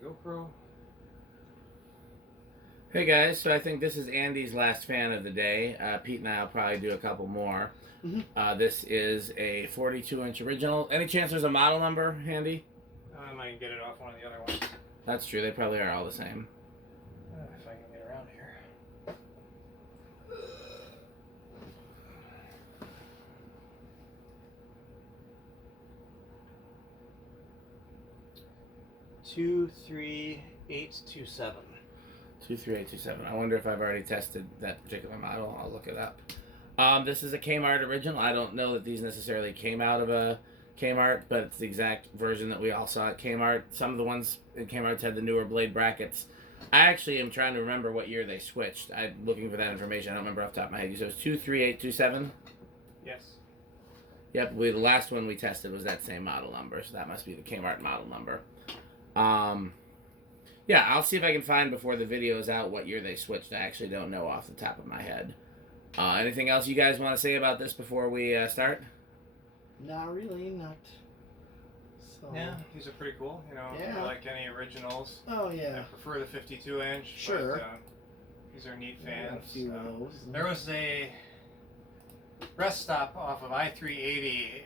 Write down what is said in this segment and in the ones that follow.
the GoPro. Hey guys, so I think this is Andy's last fan of the day. Pete and I will probably do a couple more. This is a 42-inch original. Any chance there's a model number handy? I might get it off one of the other ones. That's true, they probably are all the same. If I can get around here. Two, 3, 8, 2, 7. 23827. I wonder if I've already tested that particular model. I'll look it up. This is a Kmart original. I don't know that these necessarily came out of a Kmart, but it's the exact version that we all saw at Kmart. Some of the ones at Kmart had the newer blade brackets. I actually am trying to remember what year they switched. I'm looking for that information. I don't remember off the top of my head. You said it was 23827? Yes. Yep, the last one we tested was that same model number, so that must be the Kmart model number. Yeah, I'll see if I can find before the video is out what year they switched. I actually don't know off the top of my head. Anything else you guys want to say about this before we start? Not really, not. So. Yeah, these are pretty cool. You know, Yeah. I like any originals. Oh yeah. I prefer the 52-inch. Sure. But, these are neat fans. A few of those. There was a rest stop off of I-380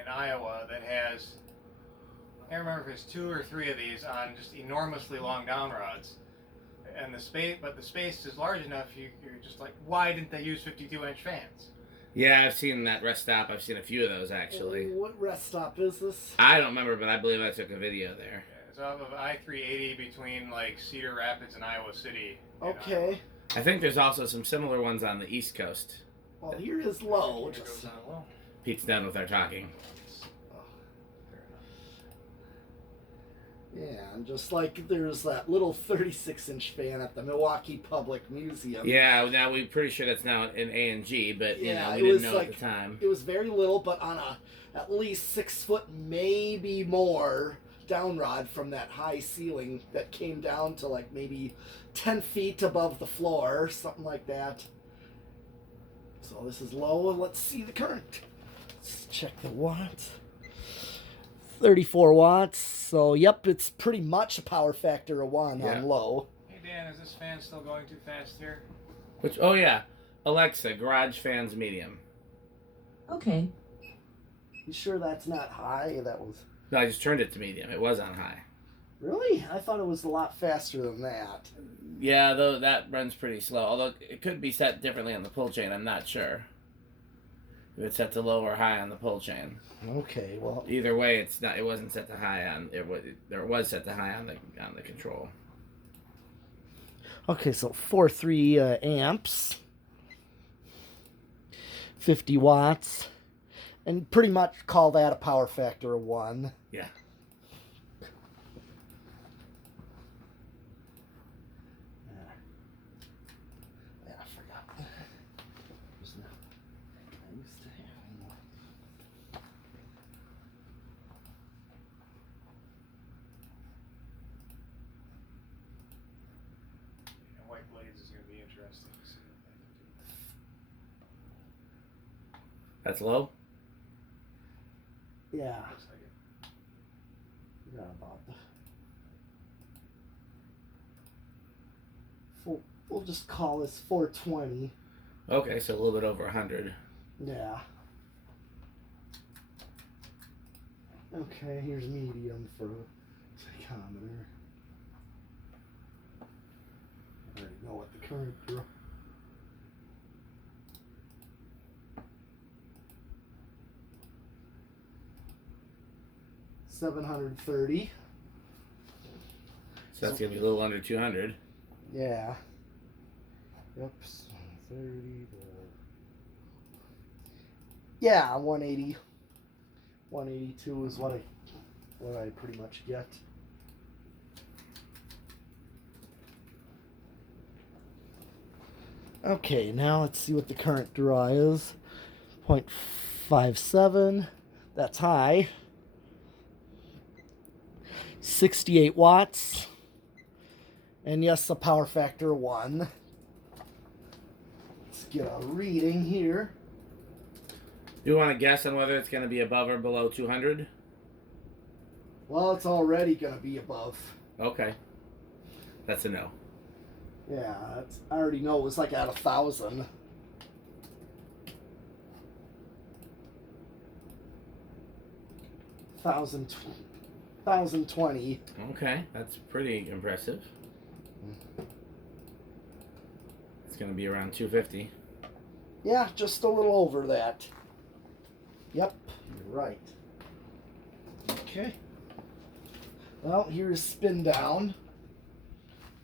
in Iowa that has, I can't remember if it's 2 or 3 of these on just enormously long down rods. And the space, but the space is large enough, you're just like, why didn't they use 52-inch fans? Yeah, I've seen that rest stop. I've seen a few of those, actually. What rest stop is this? I don't remember, but I believe I took a video there. Yeah, it's off of I-380 between, like, Cedar Rapids and Iowa City. Okay. I think there's also some similar ones on the East Coast. Well, here is low. Here goes down low. Pete's done with our talking. Yeah, and just like there's that little 36-inch fan at the Milwaukee Public Museum. Yeah, now we're pretty sure that's now an A and G, but you know, we it didn't was know like, at the time. It was very little, but on a at least 6 foot, maybe more, down rod from that high ceiling that came down to like maybe 10 feet above the floor, something like that. So this is low, and let's see the current. Let's check the watts. 34 watts, so yep, it's pretty much a power factor of 1 on low. Hey Dan, is this fan still going too fast here? Which, oh yeah, Alexa, garage fans medium. Okay. You sure that's not high? That was... No, I just turned it to medium. It was on high. Really? I thought it was a lot faster than that. Yeah, though that runs pretty slow. Although it could be set differently on the pull chain. I'm not sure. If it's set to low or high on the pull chain. Okay, well. Either way, it's not. It wasn't set to high on. It was set to high on the control. Okay, so 4.3 amps, 50 watts, and pretty much call that a power factor of 1. Yeah. I forgot. I used to have one. Yeah, white blades is going to be interesting to see what they can do. That's low. Yeah. Looks like it. Forgot about that. We'll just call this 420. Okay, so a little bit over 100. Yeah. Okay, here's medium for tachometer. I already know what the current drew. $730. So that's gonna be a little under 200. Yeah. Yep. 30 to... Yeah, 180. 182 is what I pretty much get. Okay, now let's see what the current draw is. 0.57. That's high. 68 watts. And yes, a power factor of 1. Let's get a reading here. Do you want to guess on whether it's going to be above or below 200? Well, it's already going to be above Okay. That's a no. Yeah, I already know it was like at 1,000. $1,020. Okay, that's pretty impressive. It's gonna be around 250. Yeah, just a little over that. Yep, you're right. Okay. Well, here's spin down.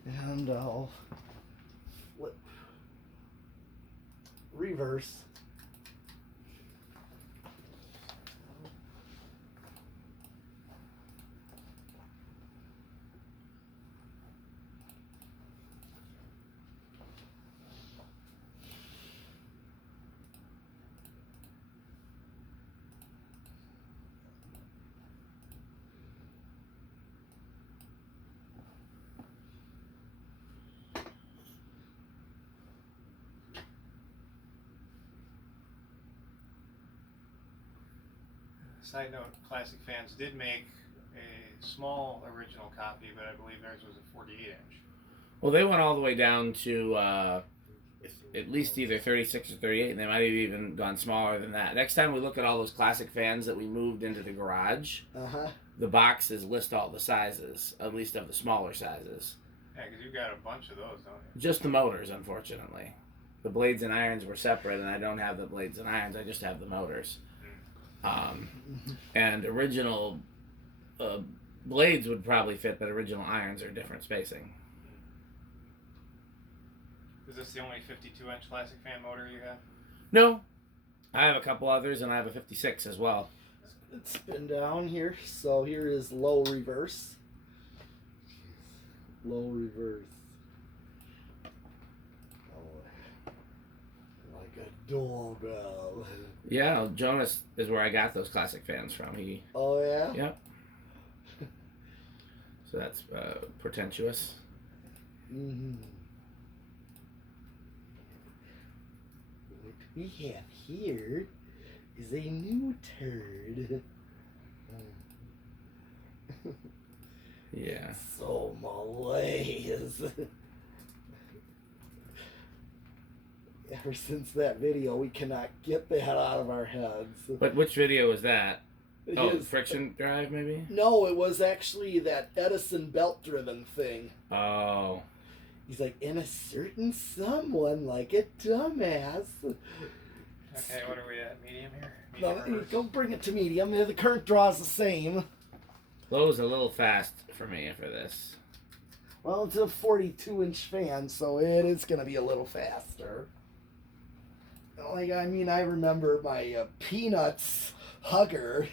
And I'll flip. Reverse. Side note, Classic Fans did make a small original copy, but I believe theirs was a 48-inch. Well, they went all the way down to at least either 36 or 38, and they might have even gone smaller than that. Next time we look at all those Classic Fans that we moved into the garage, the boxes list all the sizes, at least of the smaller sizes. Yeah, because you've got a bunch of those, don't you? Just the motors, unfortunately. The blades and irons were separate, and I don't have the blades and irons. I just have the motors. And original blades would probably fit, but original irons are different spacing. Is this the only 52-inch Classic Fan motor you have? No, I have a couple others, and I have a 56 as well. Let's spin down here. So here is low reverse. Low reverse. Oh, like a doorbell. Yeah, Jonas is where I got those Classic Fans from. Oh yeah? Yep. So that's pretentious. Mm-hmm. What we have here is a new turd. Yeah. So malaise. Ever since that video, we cannot get that out of our heads. But which video was that? Oh, His- friction drive, maybe? No, it was actually that Edison belt-driven thing. Oh. He's like, and a certain someone like a dumbass. Okay, what are we at? Medium here? No, Medium reverse? don't bring it to medium. The current draw is the same. Low's a little fast for me for this. Well, it's a 42-inch fan, so it is going to be a little faster. Like, I mean, I remember my Peanuts hugger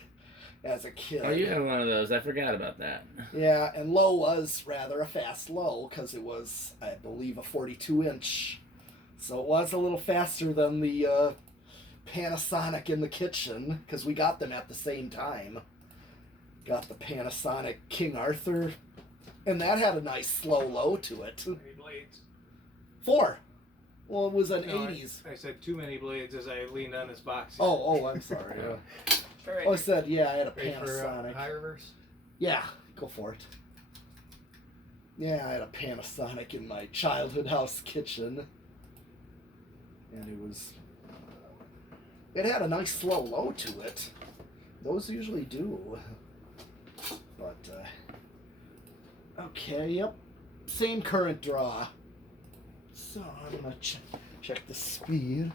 as a kid. Oh, you had one of those. I forgot about that. Yeah, and low was rather a fast low because it was, I believe, a 42-inch. So it was a little faster than the Panasonic in the kitchen because we got them at the same time. Got the Panasonic King Arthur, and that had a nice slow low to it. Too many blades. 4. Well, it was an No, 80s. I said too many blades as I leaned on this box. Oh, I'm sorry. Oh, I said, yeah, I had a Ready for Panasonic. high reverse? Yeah, go for it. Yeah, I had a Panasonic in my childhood house kitchen. And it had a nice slow low to it. Those usually do. But, okay, yep. Same current draw. So I'm going to check the speed.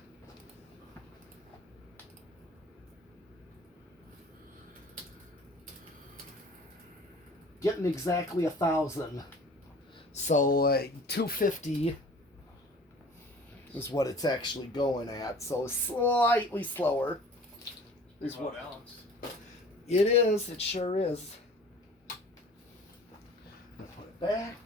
Getting exactly 1,000. So 250 is what it's actually going at. So slightly slower is Well what balanced. it is. It sure is. I'll put it back.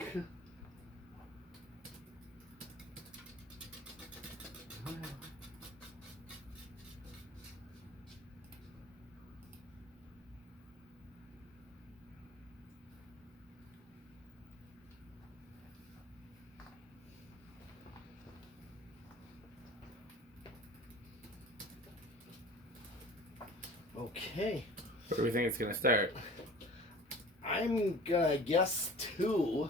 Okay. Where do we think it's going to start? I'm gonna guess 2.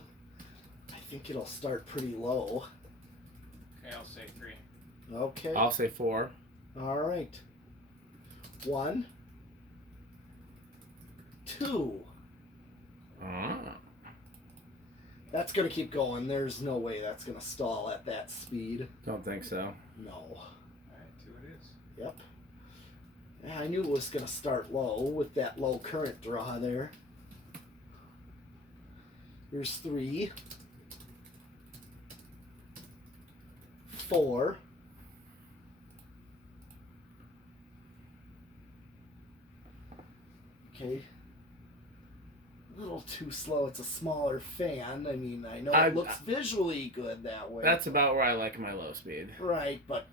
I think it'll start pretty low. Okay, I'll say 3. Okay. I'll say 4. All right. 1, 2. Ah. That's gonna keep going. There's no way that's gonna stall at that speed. Don't think so. No. Alright, 2 it is. Yep. Yeah, I knew it was gonna start low with that low current draw there. Here's 3, 4. Okay. A little too slow. It's a smaller fan. I mean, I know it looks visually good that way. That's about where I like my low speed. Right, but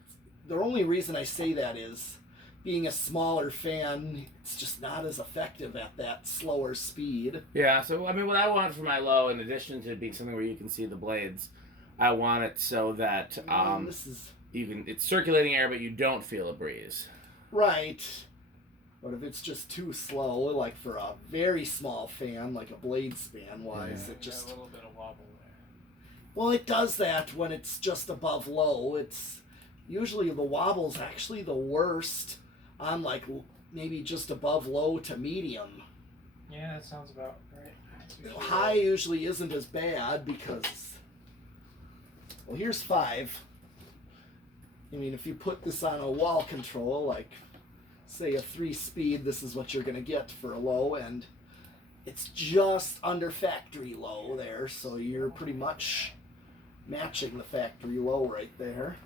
the only reason I say that is being a smaller fan, it's just not as effective at that slower speed. Yeah, so I mean, what I want for my low, in addition to being something where you can see the blades, I want it so that This is it's circulating air, but you don't feel a breeze. right. But if it's just too slow, like for a very small fan, like a blade span wise, Yeah. it just a little bit of wobble there. well, it does that when it's just above low. It's usually the wobble's actually the worst on like maybe just above low to medium. Yeah, that sounds about right. High usually isn't as bad because, well, here's 5. I mean, if you put this on a wall control, like say a 3-speed, this is what you're going to get for a low, and it's just under factory low there, so you're pretty much matching the factory low right there.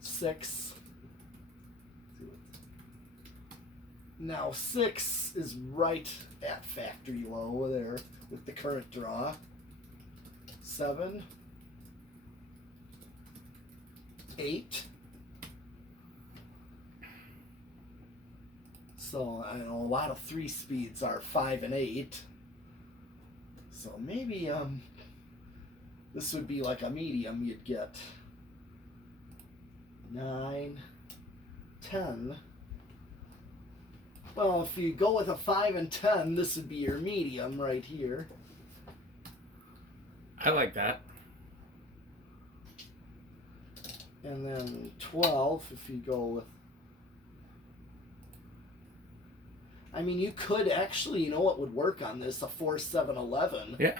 6. Now 6 is right at factory low there with the current draw. 7, 8. So I know a lot of 3 speeds are 5 and 8. So maybe this would be like a medium. You'd get 9, 10. Well, if you go with a 5 and 10, this would be your medium right here. I like that. And then 12, if you go with... I mean, you could actually, you know what would work on this? A 4, 7, 11. Yeah.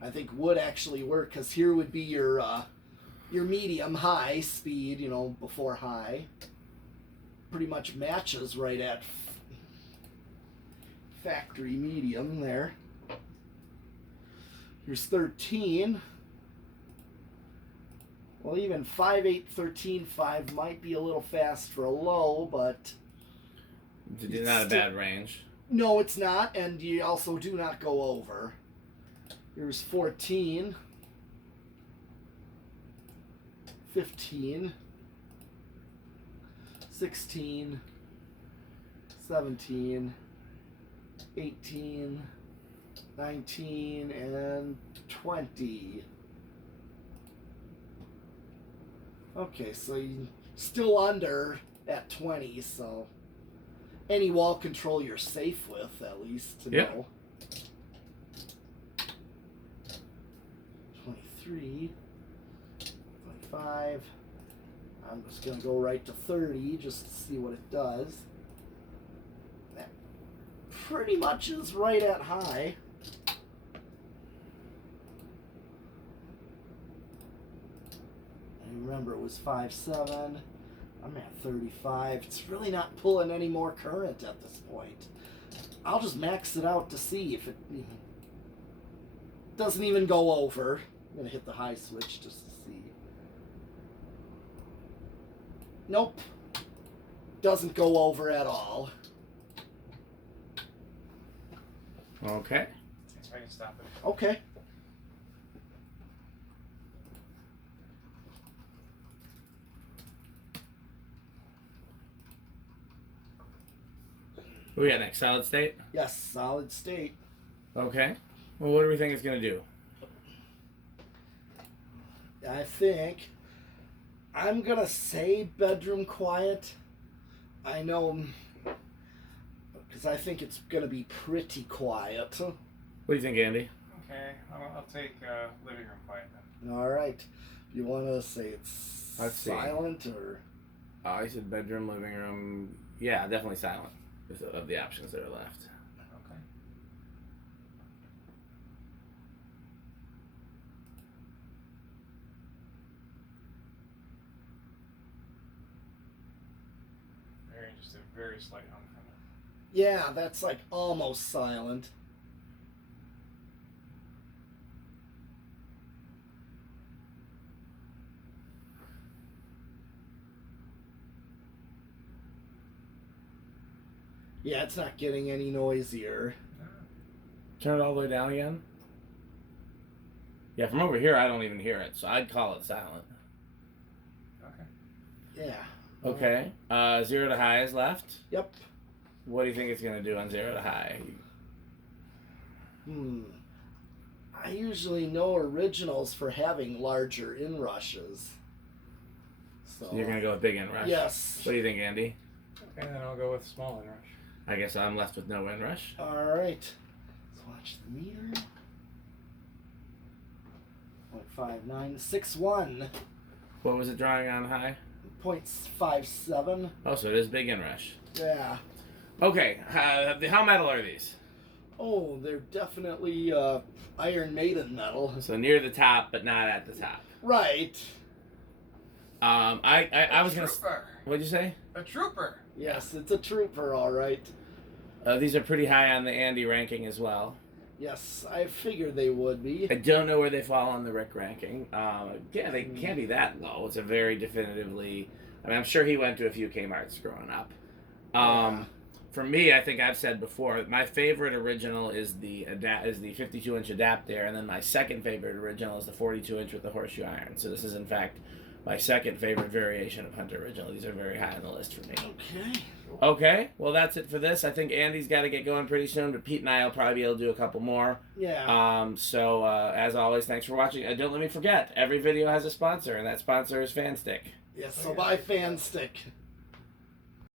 I think would actually work, because here would be your medium high speed, you know, before high. Pretty much matches right at factory medium there. Here's 13. Well, even 5, 8, 13, 5 might be a little fast for a low, but It's not a bad range. no, it's not, and you also do not go over. Here's 14, 15, 16, 17, 18, 19, and 20. Okay, so you still under at 20, so any wall control you're safe with, at least, to know. 23, 25. I'm just going to go right to 30 just to see what it does. That pretty much is right at high. And remember, it was 5, 7. I'm at 35. It's really not pulling any more current at this point. I'll just max it out to see if it doesn't even go over. I'm going to hit the high switch just to see. Nope. Doesn't go over at all. Okay. If I can stop it. Okay. What we got next? Solid state? Yes, solid state. Okay. Well, what do we think it's going to do? I think I'm going to say bedroom quiet. I know, because I think it's going to be pretty quiet. What do you think, Andy? Okay, I'll take living room quiet then. All right. You want to say it's Let's see. silent or? I said bedroom, living room. Yeah, definitely silent of the options that are left. Okay. Very interesting. Very slight hum from it. Yeah, that's like almost silent. Yeah, it's not getting any noisier. Turn it all the way down again. Yeah, from over here, I don't even hear it, so I'd call it silent. Okay. Yeah. Okay. 0 to high is left. Yep. What do you think it's going to do on 0 to high? I usually know originals for having larger inrushes. So You're going to go with big inrush? Yes. What do you think, Andy? Okay, then I'll go with small inrush. I guess I'm left with no inrush. All right. Let's watch the meter. 0.5961. What was it drawing on high? 0.57. Oh, so it is big inrush. Yeah. Okay, how metal are these? Oh, they're definitely Iron Maiden metal. So near the top, but not at the top. Right. I was gonna. Trooper. What'd you say? A trooper. Yes, it's a trooper, all right. These are pretty high on the Andy ranking as well. Yes, I figured they would be. I don't know where they fall on the Rick ranking. Yeah, they can't be that low. It's a very definitively. I mean, I'm sure he went to a few Kmart's growing up. For me, I think I've said before, my favorite original is the 52-inch adaptaire, and then my second favorite original is the 42-inch with the horseshoe iron. So this is, in fact, my second favorite variation of Hunter original. These are very high on the list for me. Okay. Okay, well, that's it for this. I think Andy's got to get going pretty soon, but Pete and I will probably be able to do a couple more. Yeah. So, as always, thanks for watching. Don't let me forget, every video has a sponsor, and that sponsor is FanStick. Yes, so buy Fan Stick.